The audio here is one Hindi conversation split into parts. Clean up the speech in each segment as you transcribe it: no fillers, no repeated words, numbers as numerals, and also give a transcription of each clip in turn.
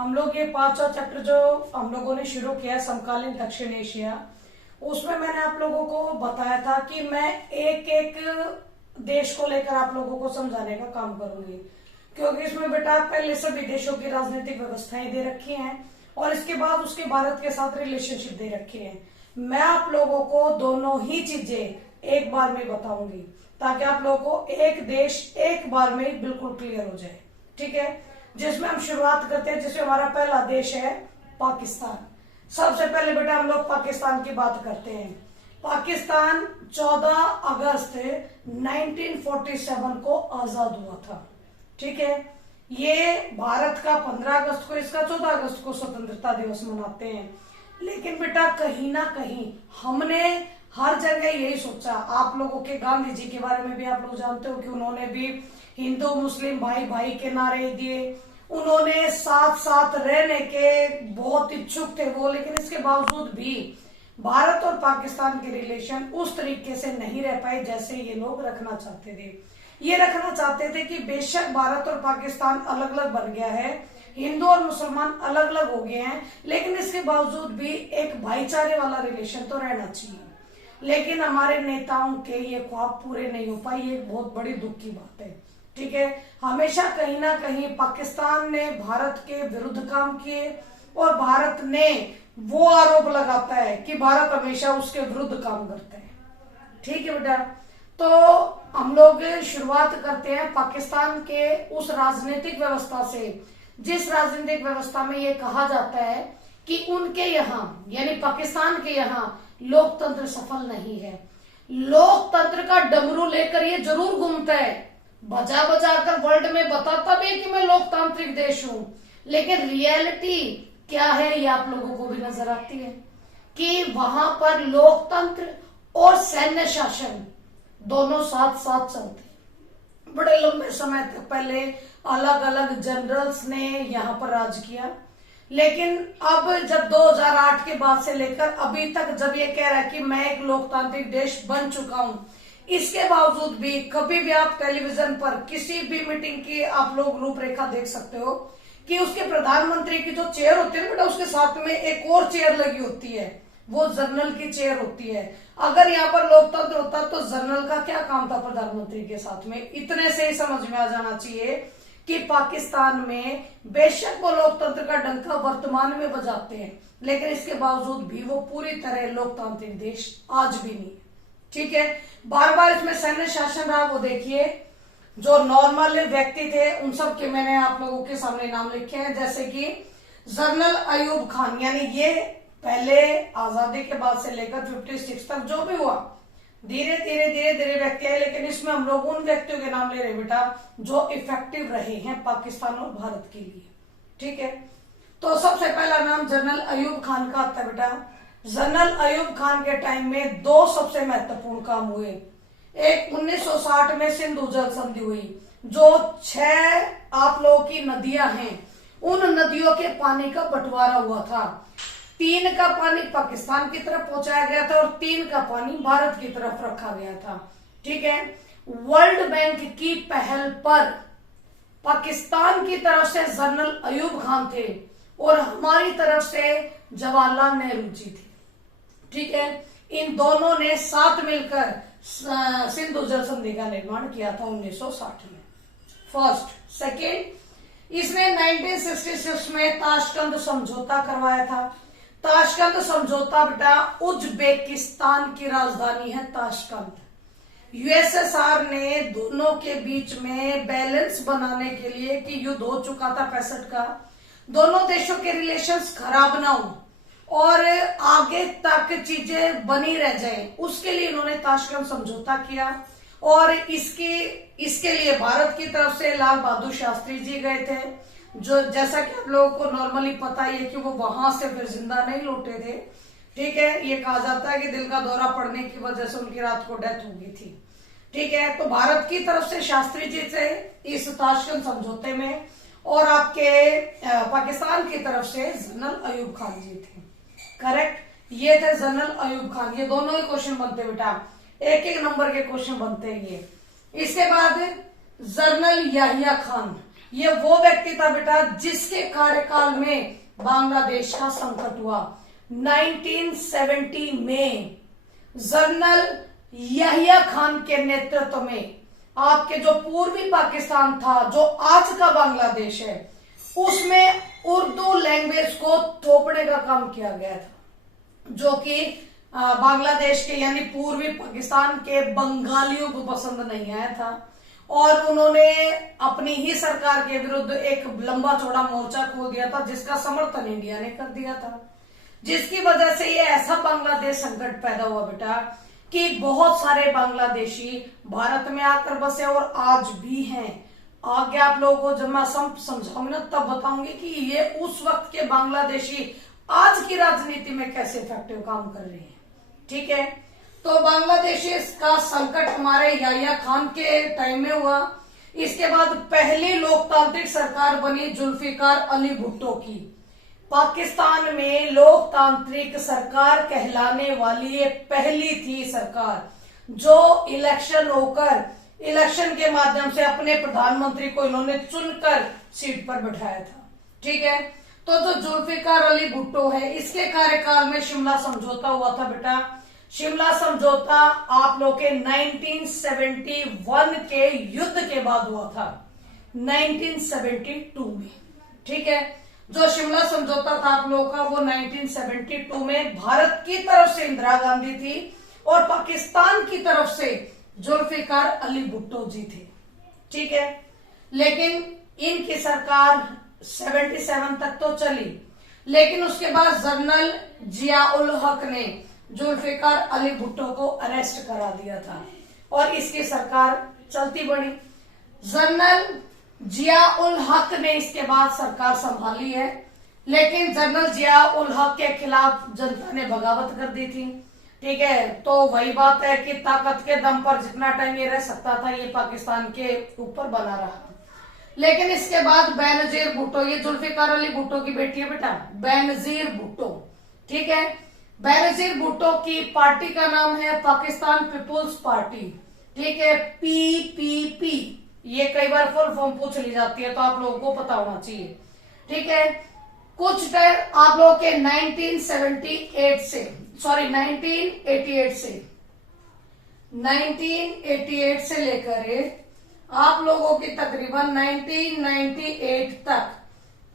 हम लोग ये पांचवा चैप्टर जो हम लोगों ने शुरू किया है समकालीन दक्षिण एशिया, उसमें मैंने आप लोगों को बताया था कि मैं एक एक देश को लेकर आप लोगों को समझाने का काम करूंगी, क्योंकि इसमें बेटा पहले सभी देशों की राजनीतिक व्यवस्थाएं दे रखी हैं और इसके बाद उसके भारत के साथ रिलेशनशिप दे रखे हैं। मैं आप लोगों को दोनों ही चीजें एक बार में बताऊंगी ताकि आप लोगों को एक देश एक बार में बिल्कुल क्लियर हो जाए। ठीक है, जिसमें हम शुरुआत करते हैं, जिसमें हमारा पहला देश है पाकिस्तान। सबसे पहले बेटा हम लोग पाकिस्तान की बात करते हैं। पाकिस्तान 14 अगस्त 1947 को आजाद हुआ था। ठीक है, ये भारत का 15 अगस्त को, इसका 14 अगस्त को स्वतंत्रता दिवस मनाते हैं। लेकिन बेटा कहीं ना कहीं हमने हर जगह यही सोचा, आप लोगों के गांधी जी के बारे में भी आप लोग जानते हो कि उन्होंने भी हिंदू मुस्लिम भाई भाई के नारे दिए, उन्होंने साथ साथ रहने के बहुत इच्छुक थे वो, लेकिन इसके बावजूद भी भारत और पाकिस्तान के रिलेशन उस तरीके से नहीं रह पाए जैसे ये लोग रखना चाहते थे। ये रखना चाहते थे कि बेशक भारत और पाकिस्तान अलग अलग बन गया है, हिंदू और मुसलमान अलग अलग हो गए हैं, लेकिन इसके बावजूद भी एक भाईचारे वाला रिलेशन तो रहना चाहिए। लेकिन हमारे नेताओं के ये ख्वाब पूरे नहीं हो पाए, ये बहुत बड़ी दुख की बात है। ठीक है, हमेशा कहीं ना कहीं पाकिस्तान ने भारत के विरुद्ध काम किए और भारत ने वो आरोप लगाता है कि भारत हमेशा उसके विरुद्ध काम करता है। ठीक है बेटा, तो हम लोग शुरुआत करते हैं पाकिस्तान के उस राजनीतिक व्यवस्था से जिस राजनीतिक व्यवस्था में ये कहा जाता है कि उनके यहाँ यानी पाकिस्तान के यहाँ लोकतंत्र सफल नहीं है। लोकतंत्र का डमरू लेकर ये जरूर घूमता है, बजा बजा कर वर्ल्ड में बताता भी है कि मैं लोकतांत्रिक देश हूं, लेकिन रियलिटी क्या है ये आप लोगों को भी नजर आती है कि वहां पर लोकतंत्र और सैन्य शासन दोनों साथ साथ चलते। बड़े लंबे समय तक पहले अलग अलग जनरल्स ने यहाँ पर राज किया, लेकिन अब जब 2008 के बाद से लेकर अभी तक जब ये कह रहा है कि मैं एक लोकतांत्रिक देश बन चुका हूं, इसके बावजूद भी कभी भी आप टेलीविजन पर किसी भी मीटिंग की आप लोग रूपरेखा देख सकते हो कि उसके प्रधानमंत्री की जो चेयर होती है बेटा, उसके साथ में एक और चेयर लगी होती है, वो जनरल की चेयर होती है। अगर यहाँ पर लोकतंत्र होता तो जनरल का क्या काम था प्रधानमंत्री के साथ में? इतने से ही समझ में आ जाना चाहिए कि पाकिस्तान में बेशक वो लोकतंत्र का डंका वर्तमान में बजाते हैं, लेकिन इसके बावजूद भी वो पूरी तरह लोकतांत्रिक देश आज भी नहीं। ठीक है, बार बार इसमें सैन्य शासन रहा। वो देखिए जो नॉर्मल व्यक्ति थे उन सब के मैंने आप लोगों के सामने नाम लिखे हैं, जैसे कि जनरल अयूब खान, यानी ये पहले आजादी के बाद से लेकर 56 तक जो भी हुआ, धीरे धीरे व्यक्ति आए, लेकिन इसमें हम लोग उन व्यक्तियों के नाम ले रहे बेटा जो इफेक्टिव रहे हैं पाकिस्तान और भारत के लिए। ठीक है, तो सबसे पहला नाम जनरल अयूब खान का आता है बेटा। जनरल अयूब खान के टाइम में दो सबसे महत्वपूर्ण काम हुए। एक 1960 में सिंधु जल संधि हुई, जो 6 आप लोगों की नदियां हैं उन नदियों के पानी का बंटवारा हुआ था। 3 का पानी पाकिस्तान की तरफ पहुंचाया गया था और 3 का पानी भारत की तरफ रखा गया था। ठीक है, वर्ल्ड बैंक की पहल पर पाकिस्तान की तरफ से जनरल अयूब खान थे और हमारी तरफ से जवाहरलाल नेहरू जी थे। ठीक है, इन दोनों ने साथ मिलकर सिंधु जल संधि का निर्माण किया था 1960 में। फर्स्ट। सेकेंड, इसने 1966 में ताशकंद समझौता करवाया था। ताशकंद समझौता बेटा उज्बेकिस्तान की राजधानी है ताशकंद। यूएसएसआर ने दोनों के बीच में बैलेंस बनाने के लिए कि युद्ध हो चुका था 65 का, दोनों देशों के रिलेशंस खराब ना हो और आगे तक चीजें बनी रह जाए, उसके लिए इन्होंने ताशकंद समझौता किया। और इसके लिए भारत की तरफ से लाल बहादुर शास्त्री जी गए थे, जो जैसा कि आप लोगों को नॉर्मली पता ही है कि वो वहां से फिर जिंदा नहीं लौटे थे। ठीक है, ये कहा जाता है कि दिल का दौरा पड़ने की वजह से उनकी रात को डेथ हो गई थी। ठीक है, तो भारत की तरफ से शास्त्री जी थे इस ताशकंद समझौते में और आपके पाकिस्तान की तरफ से जनरल अयूब खान जी थे। करेक्ट, ये थे जनरल अयूब खान। ये दोनों ही क्वेश्चन बनते बेटा, एक एक नंबर के क्वेश्चन बनते हैं ये। इसके बाद जनरल याहिया खान, ये वो व्यक्ति था बेटा जिसके कार्यकाल में बांग्लादेश का संकट हुआ। 1970 में जनरल यहिया खान के नेतृत्व में आपके जो पूर्वी पाकिस्तान था, जो आज का बांग्लादेश है, उसमें उर्दू लैंग्वेज को थोपने का काम किया गया था, जो कि बांग्लादेश के यानी पूर्वी पाकिस्तान के बंगालियों को पसंद नहीं आया था और उन्होंने अपनी ही सरकार के विरुद्ध एक लंबा चौड़ा मोर्चा खोल दिया था, जिसका समर्थन इंडिया ने कर दिया था, जिसकी वजह से ये ऐसा बांग्लादेश संकट पैदा हुआ बेटा कि बहुत सारे बांग्लादेशी भारत में आकर बसे और आज भी हैं। आगे आप लोगों को जब मैं समझाऊंगी ना तब बताऊंगी कि ये उस वक्त के बांग्लादेशी आज की राजनीति में कैसे इफेक्टिव काम कर रहे हैं। ठीक है, तो बांग्लादेश का संकट हमारे याहिया खान के टाइम में हुआ। इसके बाद पहली लोकतांत्रिक सरकार बनी जुल्फिकार अली भुट्टो की। पाकिस्तान में लोकतांत्रिक सरकार कहलाने वाली ये पहली थी सरकार जो इलेक्शन होकर, इलेक्शन के माध्यम से अपने प्रधानमंत्री को इन्होंने चुनकर सीट पर बिठाया था। ठीक है, तो जो जुल्फिकार अली भुट्टो है, इसके कार्यकाल में शिमला समझौता हुआ था बेटा। शिमला समझौता आप लोग के 1971 के युद्ध के बाद हुआ था, 1972 में। ठीक है, जो शिमला समझौता था आप लोगों का, वो 1972 में भारत की तरफ से इंदिरा गांधी थी और पाकिस्तान की तरफ से जुल्फिकार अली भुट्टो जी थे। ठीक है, लेकिन इनकी सरकार 77 तक तो चली, लेकिन उसके बाद जनरल जिया उल हक ने जुल्फिकार अली भुट्टो को अरेस्ट करा दिया था और इसकी सरकार चलती बढ़ी। जनरल जिया उल हक ने इसके बाद सरकार संभाली है, लेकिन जनरल जिया उल हक के खिलाफ जनता ने बगावत कर दी थी। ठीक है, तो वही बात है कि ताकत के दम पर जितना टाइम ये रह सकता था ये पाकिस्तान के ऊपर बना रहा। लेकिन इसके बाद बेनजीर भुट्टो, ये जुल्फिकार अली भुट्टो की बेटी है बेटा, बेनजीर भुट्टो। ठीक है, बेनजीर भुट्टो की पार्टी का नाम है पाकिस्तान पीपुल्स पार्टी। ठीक है, PPP, ये कई बार फुल फॉर्म पूछ ली जाती है तो आप लोगों को पता होना चाहिए। ठीक है, कुछ टाइम आप लोगों के 1988 से लेकर आप लोगों की तकरीबन 1998 तक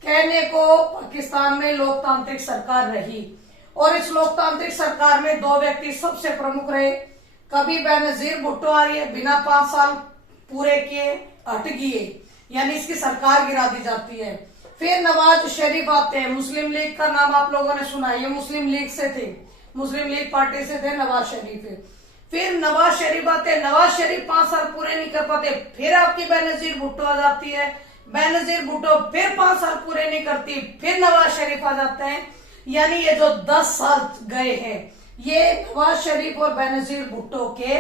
कहने को पाकिस्तान में लोकतांत्रिक सरकार रही और इस लोकतांत्रिक सरकार में दो व्यक्ति सबसे प्रमुख रहे। कभी बेनजीर भुट्टो आ रही है, बिना 5 साल पूरे किए हट गए, यानी इसकी सरकार गिरा दी जाती है। फिर नवाज शरीफ आते हैं, मुस्लिम लीग का नाम आप लोगों ने सुना, ये मुस्लिम लीग से थे, मुस्लिम लीग पार्टी से थे नवाज शरीफ। फिर नवाज शरीफ आते, नवाज शरीफ 5 साल पूरे नहीं कर पाते, फिर आपकी बेनजीर भुट्टो आ जाती है, बेनजीर भुट्टो फिर 5 साल पूरे नहीं करती, फिर नवाज शरीफ आ जाते हैं। यानी ये जो 10 साल गए हैं ये नवाज शरीफ और बेनजीर भुट्टो के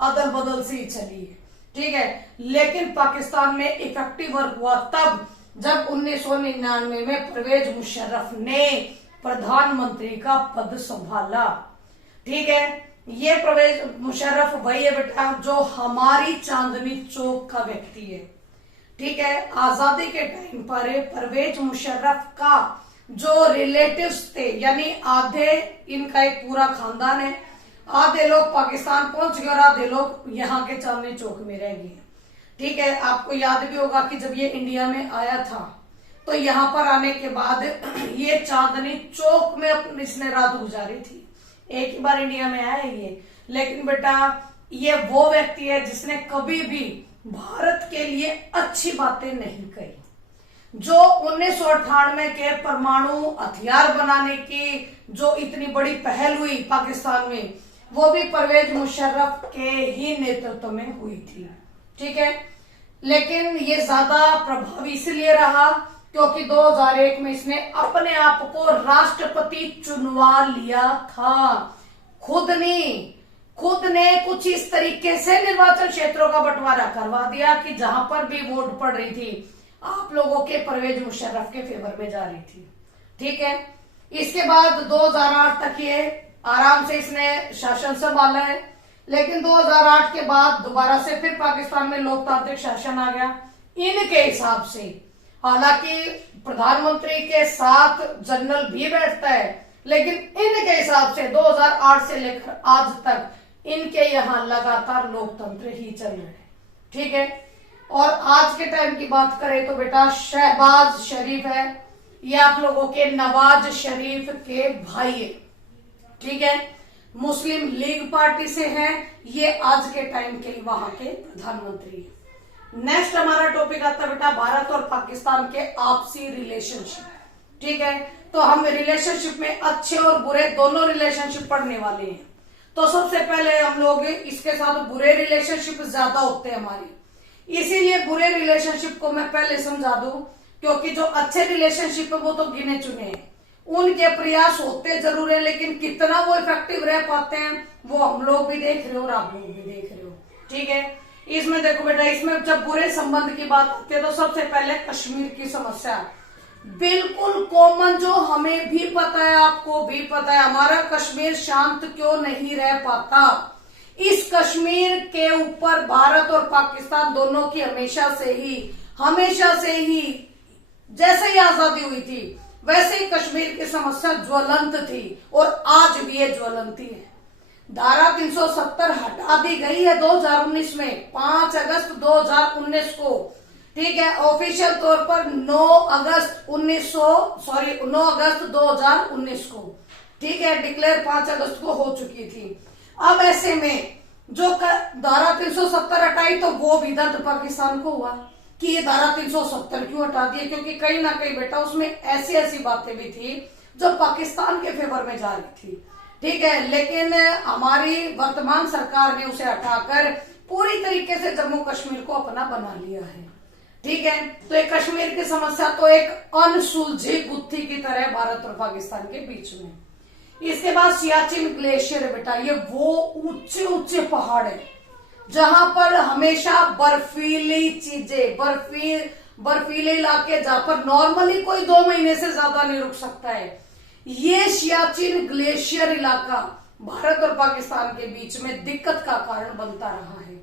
अदल बदल से ही चली है। ठीक है, लेकिन पाकिस्तान में इफेक्टिव वर्क हुआ तब जब 1999 में परवेज मुशर्रफ ने प्रधानमंत्री का पद संभाला। ठीक है, ये परवेज मुशर्रफ वही है बेटा जो हमारी चांदनी चौक का व्यक्ति है। ठीक है, आजादी के टाइम पर परवेज मुशर्रफ का जो रिलेटिव्स थे, यानी आधे इनका एक पूरा खानदान है, आधे लोग पाकिस्तान पहुंच गए और आधे लोग यहाँ के चांदनी चौक में रह गए। ठीक है, आपको याद भी होगा कि जब ये इंडिया में आया था तो यहाँ पर आने के बाद ये चांदनी चौक में इसने रात गुजारी थी। एक ही बार इंडिया में आया है ये, लेकिन बेटा ये वो व्यक्ति है जिसने कभी भी भारत के लिए अच्छी बातें नहीं कही। जो 1998 के परमाणु हथियार बनाने की जो इतनी बड़ी पहल हुई पाकिस्तान में, वो भी परवेज मुशर्रफ के ही नेतृत्व में हुई थी। ठीक है, लेकिन ये ज्यादा प्रभावी इसलिए रहा क्योंकि 2001 में इसने अपने आप को राष्ट्रपति चुनवा लिया था। खुद ने कुछ इस तरीके से निर्वाचन क्षेत्रों का बंटवारा करवा दिया कि जहां पर भी वोट पड़ रही थी आप लोगों के परवेज मुशर्रफ के फेवर में जा रही थी। ठीक है, इसके बाद 2008 तक ये आराम से इसने शासन संभाला है, लेकिन 2008 के बाद दोबारा से फिर पाकिस्तान में लोकतांत्रिक शासन आ गया। इनके हिसाब से, हालांकि प्रधानमंत्री के साथ जनरल भी बैठता है, लेकिन इनके हिसाब से 2008 से लेकर आज तक इनके यहाँ लगातार लोकतंत्र ही चल रहे हैं। ठीक है, और आज के टाइम की बात करें तो बेटा शहबाज शरीफ है, ये आप लोगों के नवाज शरीफ के भाई है। ठीक है, मुस्लिम लीग पार्टी से हैं, ये आज के टाइम के वहां के प्रधानमंत्री है। नेक्स्ट हमारा टॉपिक आता है बेटा भारत और पाकिस्तान के आपसी रिलेशनशिप। ठीक है, तो हम रिलेशनशिप में अच्छे और बुरे दोनों रिलेशनशिप पढ़ने वाले हैं। तो सबसे पहले हम लोग इसके साथ बुरे रिलेशनशिप ज्यादा होते हैं हमारे, इसीलिए बुरे रिलेशनशिप को मैं पहले समझा दूं, क्योंकि जो अच्छे रिलेशनशिप है वो तो गिने चुने हैं, उनके प्रयास होते जरूर है, लेकिन कितना वो इफेक्टिव रह पाते हैं वो हम लोग भी देख रहे हो और आप लोग भी देख रहे हो। ठीक है, इसमें देखो बेटा, इसमें जब बुरे संबंध की बात आती है तो सबसे पहले कश्मीर की समस्या बिल्कुल कॉमन, जो हमें भी पता है, आपको भी पता है, हमारा कश्मीर शांत क्यों नहीं रह पाता। इस कश्मीर के ऊपर भारत और पाकिस्तान दोनों की हमेशा से ही जैसे ही आजादी हुई थी वैसे ही कश्मीर की समस्या ज्वलंत थी और आज भी ये ज्वलंत है। धारा 370 हटा दी गई है 2019 में, 5 अगस्त 2019 को। ठीक है, ऑफिशियल तौर पर 9 अगस्त 2019 को। ठीक है, डिक्लेयर 5 अगस्त को हो चुकी थी। अब ऐसे में जो धारा 370 हटाई तो वो भी दर्द पाकिस्तान को हुआ कि ये धारा 370 क्यों हटा दिए, क्योंकि कहीं ना कहीं बेटा उसमें ऐसी बातें भी थी जो पाकिस्तान के फेवर में जा रही थी। ठीक है, लेकिन हमारी वर्तमान सरकार ने उसे हटाकर पूरी तरीके से जम्मू कश्मीर को अपना बना लिया है। ठीक है, तो एक कश्मीर की समस्या तो एक अनसुलझी गुत्थी की तरह भारत और पाकिस्तान के बीच में। इसके बाद सियाचिन ग्लेशियर है बेटा, ये वो ऊंचे पहाड़ है जहां पर हमेशा बर्फीली चीजें, बर्फीले इलाके जहां पर नॉर्मली कोई 2 महीने से ज्यादा नहीं रुक सकता है। ये सियाचिन ग्लेशियर इलाका भारत और पाकिस्तान के बीच में दिक्कत का कारण बनता रहा है।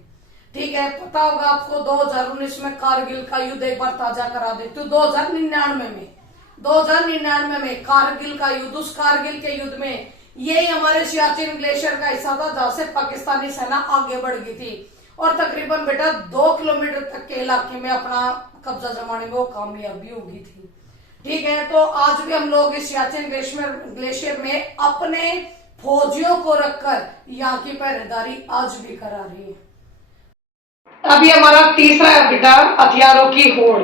ठीक है, पता होगा आपको 2019 में कारगिल का युद्ध, एक बार ताजा करा देती हूँ, 2099 में कारगिल का युद्ध, उस कारगिल के युद्ध में यही हमारे सियाचिन ग्लेशियर का हिस्सा था जहां से पाकिस्तानी सेना आगे बढ़ गई थी और तकरीबन बेटा 2 किलोमीटर तक के इलाके में अपना कब्जा जमाने में वो कामयाबी होगी थी। ठीक है, तो आज भी हम लोग इस सियाचिन ग्लेशियर में अपने फौजियों को रखकर यहाँ की पहरेदारी आज भी करा रही है। अभी हमारा तीसरा है बेटा हथियारों की होड़।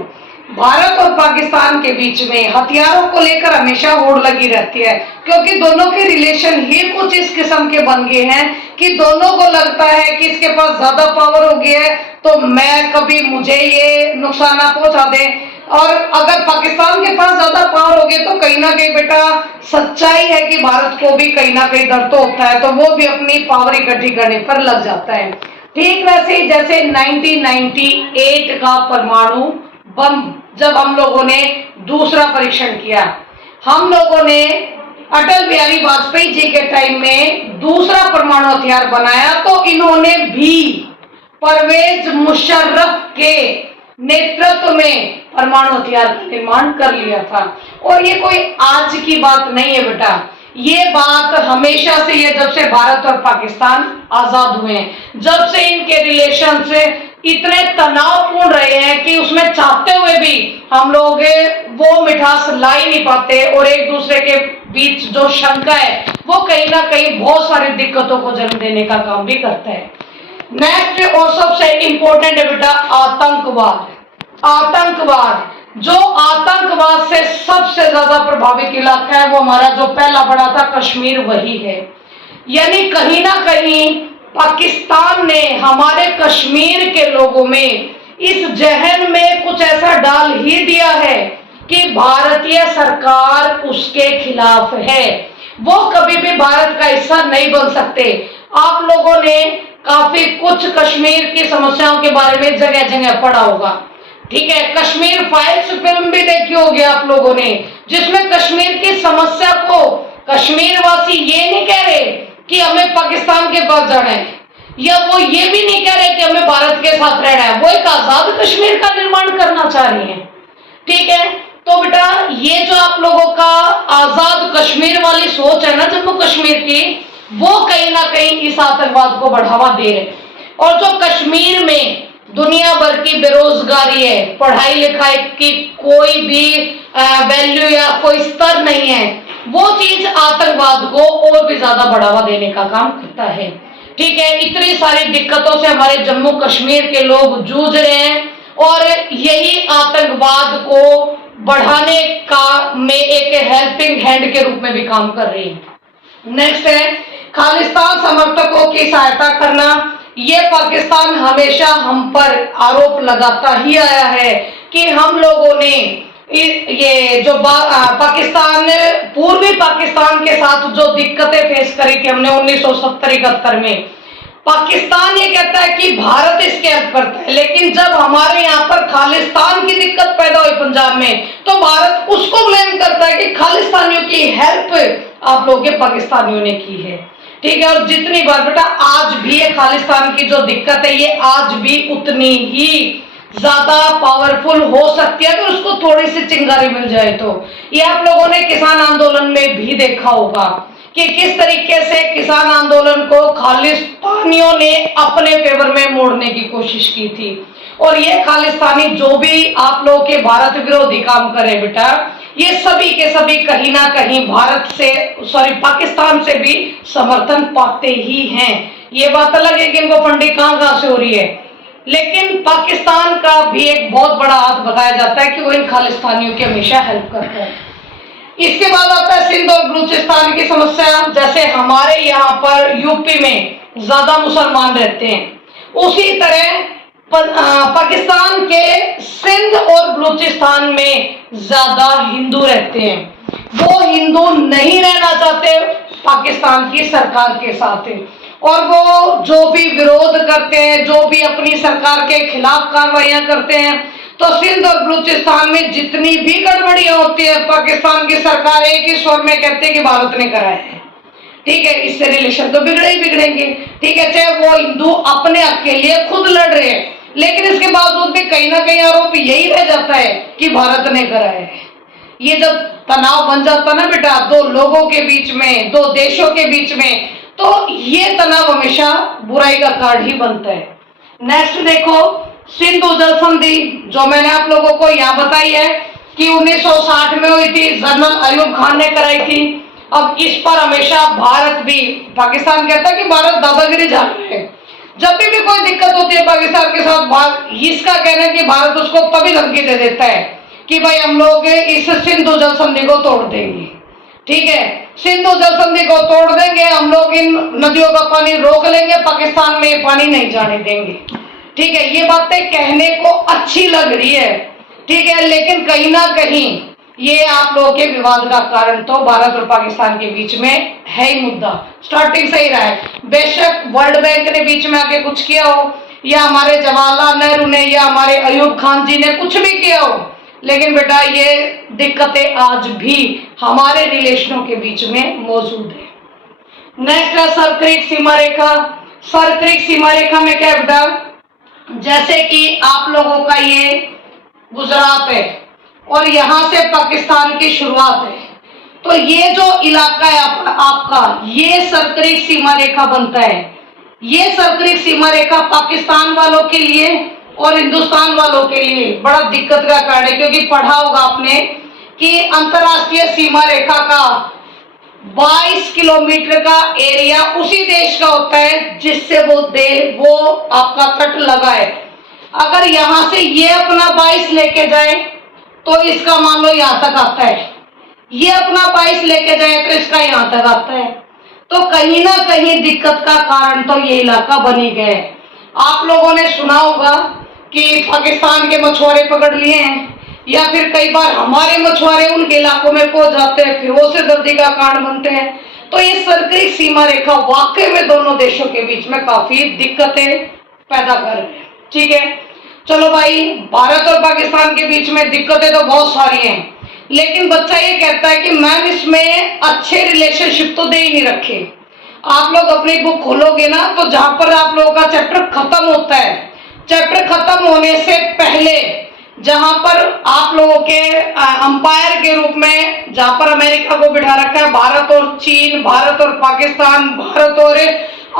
भारत और पाकिस्तान के बीच में हथियारों को लेकर हमेशा होड़ लगी रहती है, क्योंकि दोनों के रिलेशन ही कुछ इस किस्म के बन गए हैं कि दोनों को लगता है कि इसके पास ज्यादा पावर हो गया है तो मैं कभी मुझे ये नुकसान ना पहुंचा दे, और अगर पाकिस्तान के पास ज्यादा पावर हो गया तो कहीं ना कहीं बेटा सच्चाई है कि भारत को भी कहीं ना कहीं डर तो होता है, तो वो भी अपनी पावर इकट्ठी करने पर लग जाता है। ठीक वैसे ही जैसे 1998 का परमाणु बम जब हम लोगों ने दूसरा परीक्षण किया, हम लोगों ने अटल बिहारी वाजपेयी जी के टाइम में दूसरा परमाणु हथियार बनाया, तो इन्होंने भी परवेज मुशर्रफ के नेतृत्व में परमाणु हथियार का निर्माण कर लिया था। और ये कोई आज की बात नहीं है बेटा, ये बात हमेशा से, ये जब से भारत और पाकिस्तान आजाद हुए हैं, जब से इनके रिलेशन से इतने तनावपूर्ण रहे हैं कि उसमें चाहते हुए भी हम लोग वो मिठास ला ही नहीं पाते, और एक दूसरे के बीच जो शंका है वो कहीं ना कहीं बहुत सारी दिक्कतों को जन्म देने का काम भी करता है। नेक्स्ट और सबसे इंपॉर्टेंट है बेटा आतंकवाद। जो आतंकवाद से सबसे ज्यादा प्रभावित इलाका है वो हमारा जो पहला बड़ा था कश्मीर, वही है। यानी कहीं ना कहीं पाकिस्तान ने हमारे कश्मीर के लोगों में इस जहन में कुछ ऐसा डाल ही दिया है कि भारतीय सरकार उसके खिलाफ है, वो कभी भी भारत का हिस्सा नहीं बन सकते। आप लोगों ने काफी कुछ कश्मीर की समस्याओं के बारे में जगह जगह पढ़ा होगा। ठीक है, कश्मीर फाइल्स फिल्म भी देखी होगी आप लोगों ने, जिसमें कश्मीर की समस्या को कश्मीर वासी ये नहीं कह रहे कि हमें पाकिस्तान के पास जाना है, या वो ये भी नहीं कह रहे कि हमें भारत के साथ रहना है, वो एक आजाद कश्मीर का निर्माण करना चाह रही है। ठीक है, तो बेटा ये जो आप लोगों का आजाद कश्मीर वाली सोच है ना जम्मू कश्मीर की, वो कहीं ना कहीं इस आतंकवाद को बढ़ावा दे रहे। और जो कश्मीर में दुनिया भर की बेरोजगारी है, पढ़ाई लिखाई की कोई भी वैल्यू या कोई स्तर नहीं है, वो चीज आतंकवाद को और भी ज्यादा बढ़ावा देने का काम करता है। ठीक है, इतनी सारी दिक्कतों से हमारे जम्मू कश्मीर के लोग जूझ रहे हैं और यही आतंकवाद को बढ़ाने का में एक हेल्पिंग हैंड के रूप में भी काम कर रही है। नेक्स्ट है खालिस्तान समर्थकों की सहायता करना। ये पाकिस्तान हमेशा हम पर आरोप लगाता ही आया है कि हम लोगों ने ये जो पाकिस्तान पूर्वी पाकिस्तान के साथ जो दिक्कतें फेस करी थी हमने 1970-71 में, पाकिस्तान ये कहता है कि भारत इसके हेल्प करता है, लेकिन जब हमारे यहाँ पर खालिस्तान की दिक्कत पैदा हुई पंजाब में, तो भारत उसको ब्लेम करता है कि खालिस्तानियों की हेल्प आप लोगों के पाकिस्तानियों ने की है। ठीक है, और जितनी बार बेटा आज भी ये खालिस्तान की जो दिक्कत है ये आज भी उतनी ही ज्यादा पावरफुल हो सकती है अगर उसको थोड़ी सी चिंगारी मिल जाए तो। ये आप लोगों ने किसान आंदोलन में भी देखा होगा कि किस तरीके से किसान आंदोलन को खालिस्तानियों ने अपने फेवर में मोड़ने की कोशिश की थी। और ये खालिस्तानी जो भी आप लोगों के भारत विरोधी काम करे बेटा, ये सभी के सभी कहीं ना कहीं पाकिस्तान से भी समर्थन पाते ही हैं। ये बात अलग है कि इनको फंडिंग कहां से हो रही है, लेकिन पाकिस्तान का भी एक बहुत बड़ा हाथ बताया जाता है कि वो इन खालिस्तानियों की हमेशा हेल्प करता है। इसके बाद आता है सिंध और बलूचिस्तान की समस्या। जैसे हमारे यहाँ पर यूपी में ज्यादा मुसलमान रहते हैं, उसी तरह पाकिस्तान के सिंध और बलूचिस्तान में ज्यादा हिंदू रहते हैं। वो हिंदू नहीं रहना चाहते पाकिस्तान की सरकार के साथ, और वो जो भी विरोध करते हैं, जो भी अपनी सरकार के खिलाफ कार्रवाइयां करते हैं, तो सिंध और बलूचिस्तान में जितनी भी गड़बड़ियां होती है पाकिस्तान की सरकार एक ही स्वर में कहते हैं कि भारत ने कराया है। ठीक है, इससे रिलेशन तो बिगड़े ही बिगड़ेंगे। ठीक है, चाहे वो हिंदू अपने हक के लिए खुद लड़ रहे हैं, लेकिन इसके बावजूद भी कहीं ना कहीं आरोप यही रह जाता है कि भारत ने कराया है। ये जब तनाव बन जाता ना बेटा दो लोगों के बीच में, दो देशों के बीच में, तो ये तनाव हमेशा बुराई का कारण ही बनता है। नेक्स्ट देखो सिंधु जल संधि, जो मैंने आप लोगों को यहाँ बताई है कि 1960 में हुई थी, जनरल अयूब खान ने कराई थी। अब इस पर हमेशा भारत भी, पाकिस्तान कहता है कि भारत दादागिरी झाड़ रहा है। जब भी कोई दिक्कत होती है पाकिस्तान के साथ, इसका कहना है कि भारत उसको तभी धमकी दे देता है कि भाई हम लोग इस सिंधु जल संधि को तोड़ देंगे। ठीक है, सिंधु जल संधि को तोड़ देंगे, हम लोग इन नदियों का पानी रोक लेंगे, पाकिस्तान में पानी नहीं जाने देंगे। ठीक है, ये बातें कहने को अच्छी लग रही है, ठीक है, लेकिन कहीं ना कहीं ये आप लोगों के विवाद का कारण तो भारत और पाकिस्तान के बीच में है ही मुद्दा। स्टार्टिंग से ही रहा है, बेशक वर्ल्ड बैंक ने बीच में आके कुछ किया हो, या हमारे जवाहरलाल नेहरू ने, या हमारे अयूब खान जी ने कुछ भी किया हो, लेकिन बेटा ये दिक्कतें आज भी हमारे रिलेशनों के बीच में मौजूद है। नेक्स्ट है सर्वक्रिक सीमा रेखा। सर्वक्रिक सीमा रेखा में क्या है बेटा, जैसे कि आप लोगों का ये गुजरात है और यहां से पाकिस्तान की शुरुआत है, तो ये जो इलाका है आपका, ये सर्वक्रिक सीमा रेखा बनता है। ये सर्वक्रिक सीमा रेखा पाकिस्तान वालों के लिए और हिंदुस्तान वालों के लिए बड़ा दिक्कत का कारण है, क्योंकि पढ़ा होगा आपने कि अंतरराष्ट्रीय सीमा रेखा का 22 किलोमीटर का एरिया उसी देश का होता है जिससे वो आपका तट लगा है। अगर यहां से ये अपना 22 लेके जाए तो इसका मान लो यहां तक आता है, ये अपना 22 लेके जाए तो इसका यहां तक आता है। तो कहीं ना कहीं दिक्कत का कारण तो ये इलाका बनी गया है। आप लोगों ने सुना होगा कि पाकिस्तान के मछुआरे पकड़ लिए हैं, या फिर कई बार हमारे मछुआरे उनके इलाकों में पहुंच जाते हैं, फिर वो सिरदर्दी का कारण बनते हैं। तो ये सर्वक्रिक सीमा रेखा वाकई में दोनों देशों के बीच में काफी दिक्कतें पैदा कर रही है। ठीक है, चलो भाई, भारत और पाकिस्तान के बीच में दिक्कतें तो बहुत सारी हैं, लेकिन बच्चा ये कहता है कि मैम इसमें अच्छे रिलेशनशिप तो दे ही नहीं रखे। आप लोग अपनी बुक खोलोगे ना तो जहां पर आप लोगों का चैप्टर खत्म होता है, चैप्टर खत्म होने से पहले जहां पर आप लोगों के अंपायर के रूप में जहां पर अमेरिका को बिठा रखा है, भारत और चीन, भारत और पाकिस्तान, भारत और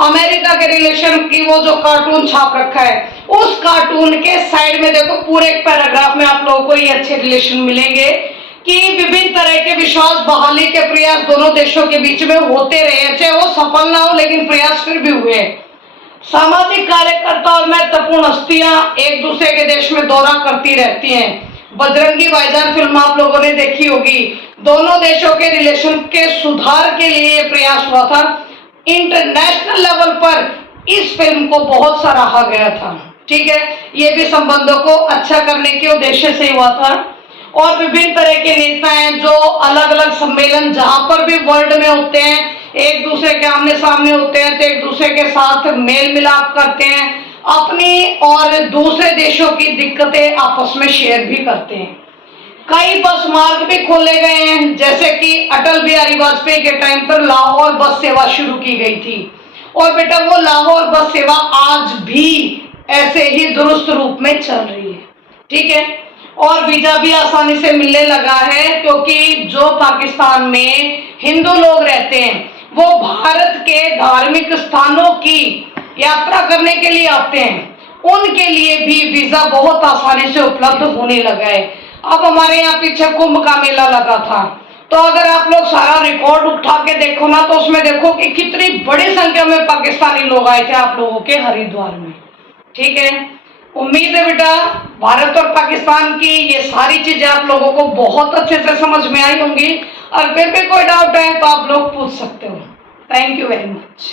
अमेरिका के रिलेशन की वो जो कार्टून छाप रखा है, उस कार्टून के साइड में देखो पूरे एक पैराग्राफ में आप लोगों को ये अच्छे रिलेशन मिलेंगे कि विभिन्न तरह के विश्वास बहाली के प्रयास दोनों देशों के बीच में होते रहे, चाहे वो सफल ना हो लेकिन प्रयास फिर भी हुए। सामाजिक कार्यकर्ता और महत्वपूर्ण हस्तियां एक दूसरे के देश में दौरा करती रहती हैं। बजरंगी भाईजान फिल्म आप लोगों ने देखी होगी, दोनों देशों के रिलेशन के सुधार के लिए ये प्रयास हुआ था। इंटरनेशनल लेवल पर इस फिल्म को बहुत सराहा गया था। ठीक है, ये भी संबंधों को अच्छा करने के उद्देश्य से हुआ था। और विभिन्न तरह के नेता हैं जो अलग अलग सम्मेलन जहां पर भी वर्ल्ड में होते हैं, एक दूसरे के आमने सामने होते हैं तो एक दूसरे के साथ मेल मिलाप करते हैं, अपनी और दूसरे देशों की दिक्कतें आपस में शेयर भी करते हैं। कई बस मार्ग भी खोले गए हैं, जैसे कि अटल बिहारी वाजपेयी के टाइम पर लाहौर बस सेवा शुरू की गई थी और बेटा वो लाहौर बस सेवा आज भी ऐसे ही दुरुस्त रूप में चल रही है। ठीक है, और वीजा भी आसानी से मिलने लगा है क्योंकि जो पाकिस्तान में हिंदू लोग रहते हैं वो भारत के धार्मिक स्थानों की यात्रा करने के लिए आते हैं, उनके लिए भी वीजा बहुत आसानी से उपलब्ध होने लगा है। अब हमारे यहाँ पीछे कुंभ का मेला लगा था, तो अगर आप लोग सारा रिकॉर्ड उठा के देखो ना तो उसमें देखो कि कितनी बड़ी संख्या में पाकिस्तानी लोग आए थे आप लोगों के हरिद्वार में। ठीक है, उम्मीद है बेटा भारत और पाकिस्तान की ये सारी चीजें आप लोगों को बहुत अच्छे से समझ में आई होंगी, और फिर भी कोई डाउट है तो आप लोग पूछ सकते हो। Thank you very much.